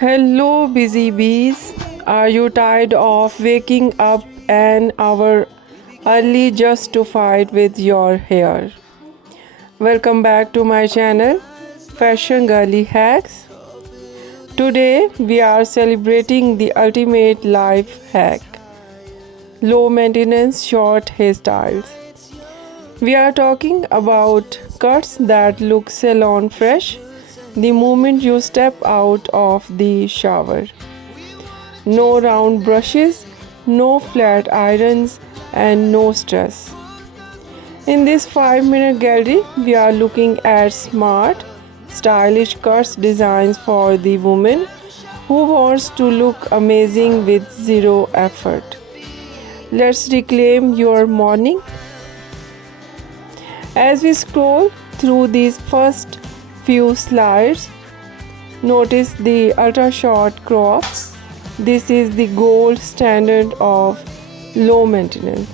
Hello, busy bees. Are you tired of waking up an hour early just to fight with your hair? Welcome back to my channel, Fashion Girly Hacks. Today, we are celebrating the ultimate life hack low maintenance short hairstyles. We are talking about cuts that look salon fresh the moment you step out of the shower. No round brushes, no flat irons, and no stress. In this 5-minute gallery, we are looking at smart, stylish cuts designs for the woman who wants to look amazing with zero effort. Let's reclaim your morning. As we scroll through these first few slides, notice the ultra short crop. This is the gold standard of low maintenance.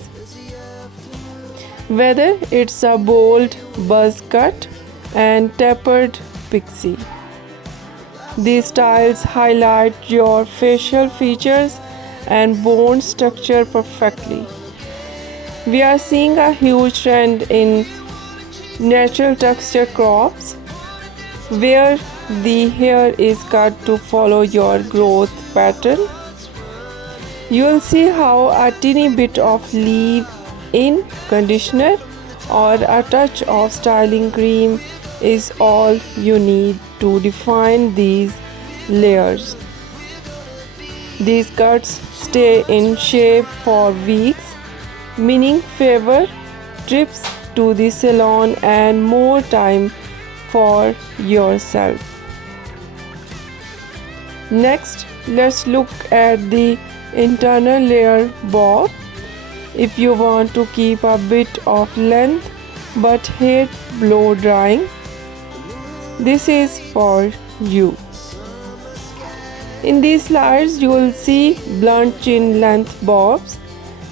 Whether it's a bold buzz cut and tapered pixie, these styles highlight your facial features and bone structure perfectly. We are seeing a huge trend in natural texture crops where the hair is cut to follow your growth pattern. You'll see how a teeny bit of leave-in conditioner or a touch of styling cream is all you need to define these layers. These cuts stay in shape for weeks, meaning fewer trips to the salon and more time for yourself. Next, let's look at the internal layer bob. If you want to keep a bit of length but hate blow drying, this is for you. In these slides, you will see blunt chin length bobs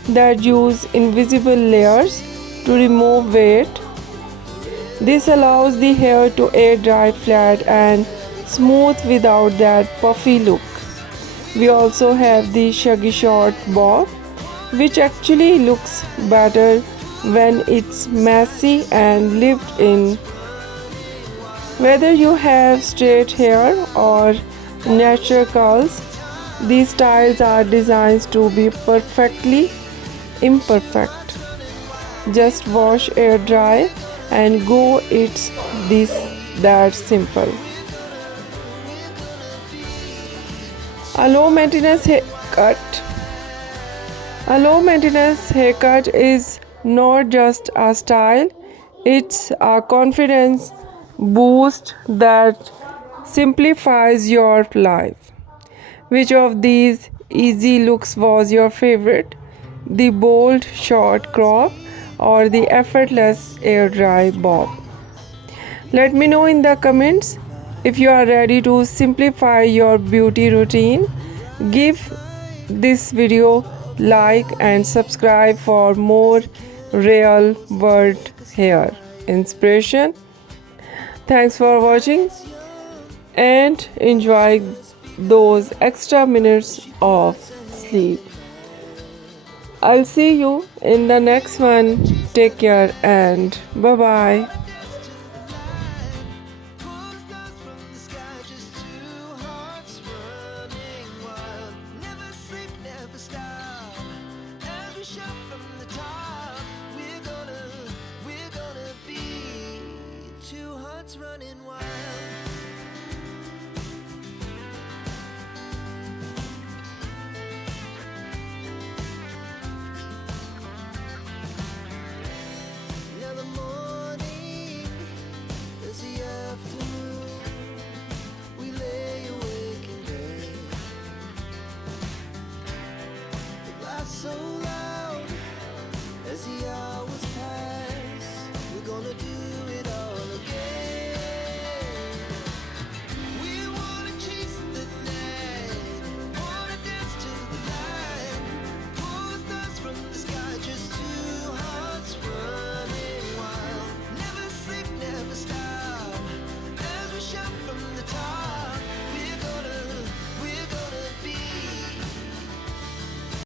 that use invisible layers to remove weight. This allows the hair to air dry flat and smooth without that puffy look. We also have the shaggy short bob, which actually looks better when it's messy and lived in. Whether you have straight hair or natural curls, these styles are designed to be perfectly imperfect. Just wash, air dry, and go. It's that simple. A low maintenance haircut. A low maintenance haircut is not just a style, it's a confidence boost that simplifies your life. Which of these easy looks was your favorite? The bold short crop or the effortless air dry bob? Let me know in the comments. If you are ready to simplify your beauty routine, give this video like and subscribe for more real world hair inspiration. Thanks for watching and enjoy those extra minutes of sleep. I'll see you in the next one. Take care and bye bye.